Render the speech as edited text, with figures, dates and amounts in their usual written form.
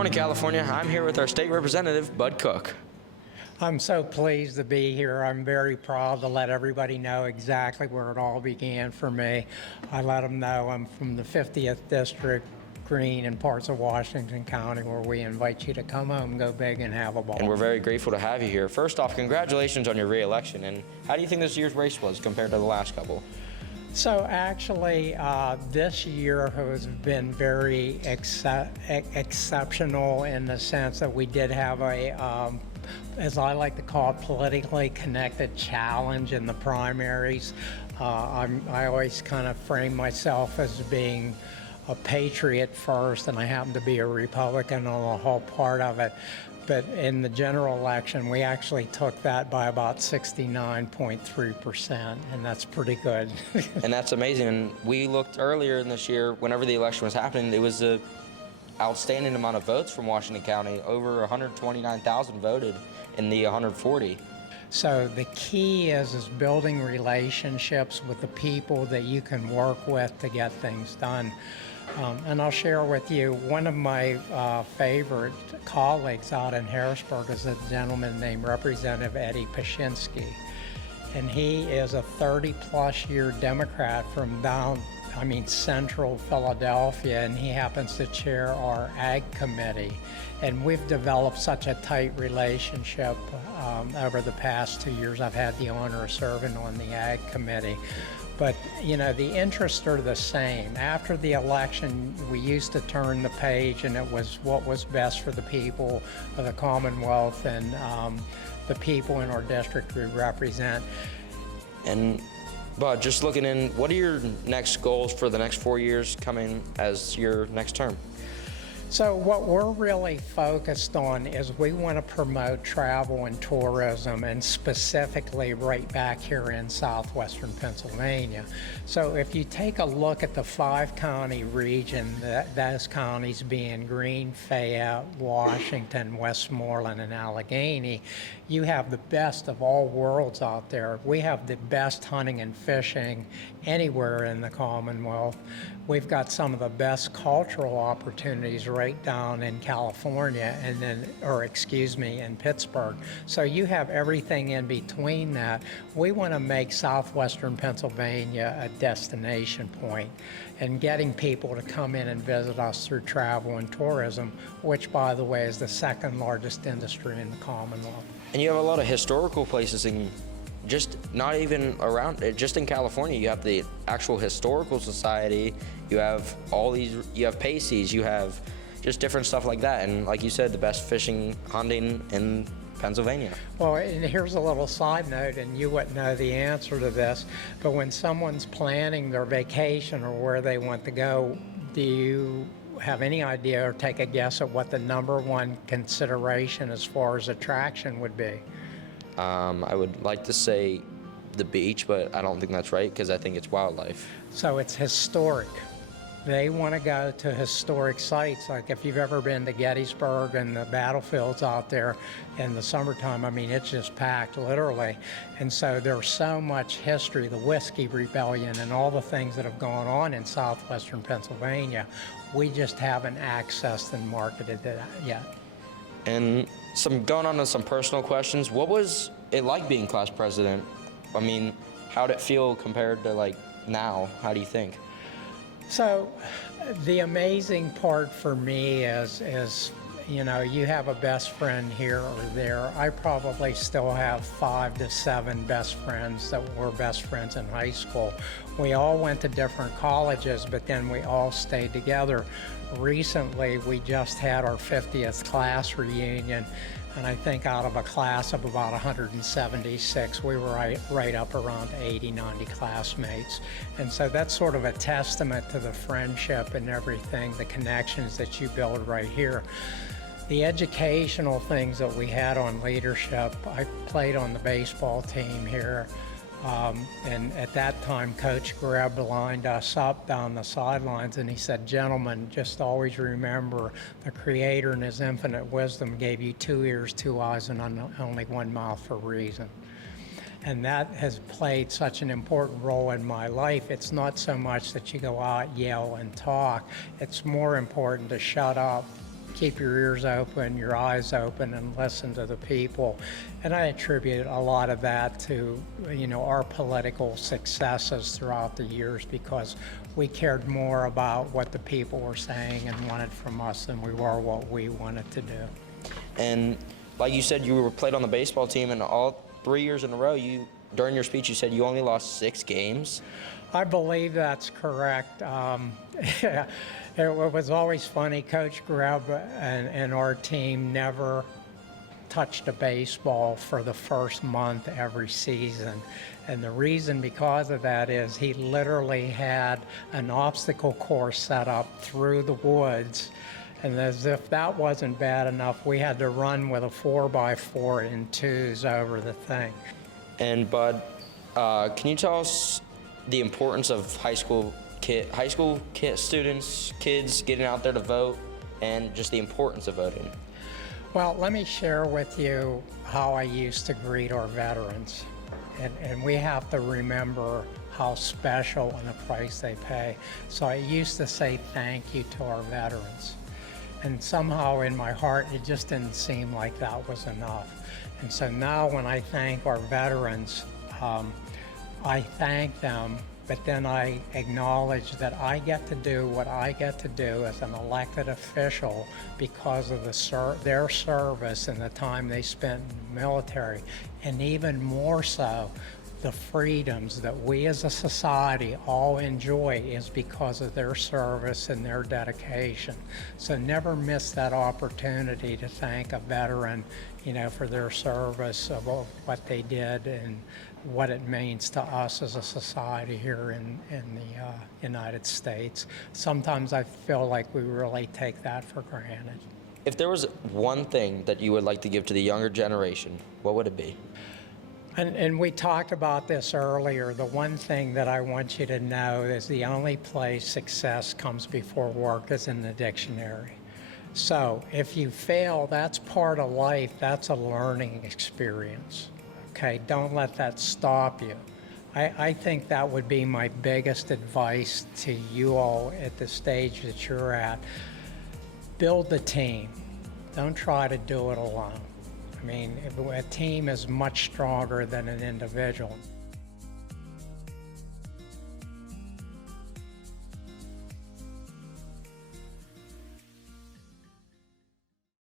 morning, California. I'm here with our state representative, Bud Cook. I'm so pleased to be here. I'm very proud to let everybody know exactly where it all began for me. I let them know I'm from the 50th District, Greene, and parts of Washington County, where we invite you to come home, go big, and have a ball. And we're very grateful to have you here. First off, congratulations on your re-election. And how do you think this year's race was compared to the last couple? So actually, this year has been very exceptional in the sense that we did have a as I like to call it, politically connected challenge in the primaries. I always kind of frame myself as being a patriot first, and I happen to be a Republican on the whole part of it. But in the general election, we actually took that by about 69.3%, and that's pretty good. And that's amazing. And we looked earlier in this year, whenever the election was happening, it was an outstanding amount of votes from Washington County. Over 129,000 voted in the 140. So the key is building relationships with the people that you can work with to get things done. And I'll share with you, one of my favorite colleagues out in Harrisburg is a gentleman named Representative Eddie Pashinsky. And he is a 30-plus year Democrat from central Philadelphia, and he happens to chair our Ag Committee. And we've developed such a tight relationship over the past 2 years. I've had the honor of serving on the Ag Committee. But, you know, the interests are the same. After the election, we used to turn the page, and it was what was best for the people of the Commonwealth and the people in our district we represent. And Bud, just looking in, what are your next goals for the next 4 years coming as your next term? So what we're really focused on is we want to promote travel and tourism, and specifically right back here in southwestern Pennsylvania. So if you take a look at the 5-county region, those counties being Greene, Fayette, Washington, Westmoreland, and Allegheny, you have the best of all worlds out there. We have the best hunting and fishing anywhere in the Commonwealth. We've got some of the best cultural opportunities right down in California, in Pittsburgh. So you have everything in between that. We want to make southwestern Pennsylvania a destination point, and getting people to come in and visit us through travel and tourism, which, by the way, is the second largest industry in the Commonwealth. And you have a lot of historical places in just not even around, just in California. You have the actual historical society, you have all these, you have Pacey's, you have just different stuff like that. And like you said, the best fishing, hunting in Pennsylvania. Well, and here's a little side note, and you wouldn't know the answer to this, but when someone's planning their vacation or where they want to go, do you have any idea or take a guess at what the #1 consideration as far as attraction would be? I would like to say the beach, but I don't think that's right because I think it's wildlife. So it's historic. They want to go to historic sites. Like if you've ever been to Gettysburg and the battlefields out there in the summertime, I mean, it's just packed, literally. And so there's so much history, the Whiskey Rebellion and all the things that have gone on in southwestern Pennsylvania. We just haven't accessed and marketed it yet. And going on to some personal questions, what was it like being class president? I mean, how did it feel compared to like now? How do you think? So the amazing part for me is, you know, you have a best friend here or there. I probably still have 5 to 7 best friends that were best friends in high school. We all went to different colleges, but then we all stayed together. Recently, we just had our 50th class reunion, and I think out of a class of about 176, we were right up around 80, 90 classmates. And so that's sort of a testament to the friendship and everything, the connections that you build right here. The educational things that we had on leadership, I played on the baseball team here. And at that time, Coach Greb lined us up down the sidelines, and he said, "Gentlemen, just always remember the Creator in His infinite wisdom gave you 2 ears, 2 eyes, and only 1 mouth for a reason." And that has played such an important role in my life. It's not so much that you go out, yell, and talk. It's more important to shut up keep your ears open, your eyes open, and listen to the people. And I attribute a lot of that to, our political successes throughout the years, because we cared more about what the people were saying and wanted from us than we were what we wanted to do. And like you said, you were played on the baseball team, and all 3 years in a row, during your speech, you said you only lost 6 games. I believe that's correct. It was always funny. Coach Grubb and our team never touched a baseball for the first month every season. And the reason because of that is he literally had an obstacle course set up through the woods. And as if that wasn't bad enough, we had to run with a 4x4 in twos over the thing. And Bud, can you tell us the importance of high school students, kids getting out there to vote, and just the importance of voting? Well, let me share with you how I used to greet our veterans. And we have to remember how special and the price they pay. So I used to say thank you to our veterans. And somehow in my heart, it just didn't seem like that was enough. And so now when I thank our veterans, I thank them, but then I acknowledge that I get to do what I get to do as an elected official because of their service and the time they spent in the military, and even more so, the freedoms that we as a society all enjoy is because of their service and their dedication. So never miss that opportunity to thank a veteran, for their service of what they did and what it means to us as a society here in the United States. Sometimes I feel like we really take that for granted. If there was one thing that you would like to give to the younger generation, what would it be? And we talked about this earlier. The one thing that I want you to know is the only place success comes before work is in the dictionary. So if you fail, that's part of life. That's a learning experience. Okay, don't let that stop you. I think that would be my biggest advice to you all at the stage that you're at. Build the team. Don't try to do it alone. I mean, a team is much stronger than an individual.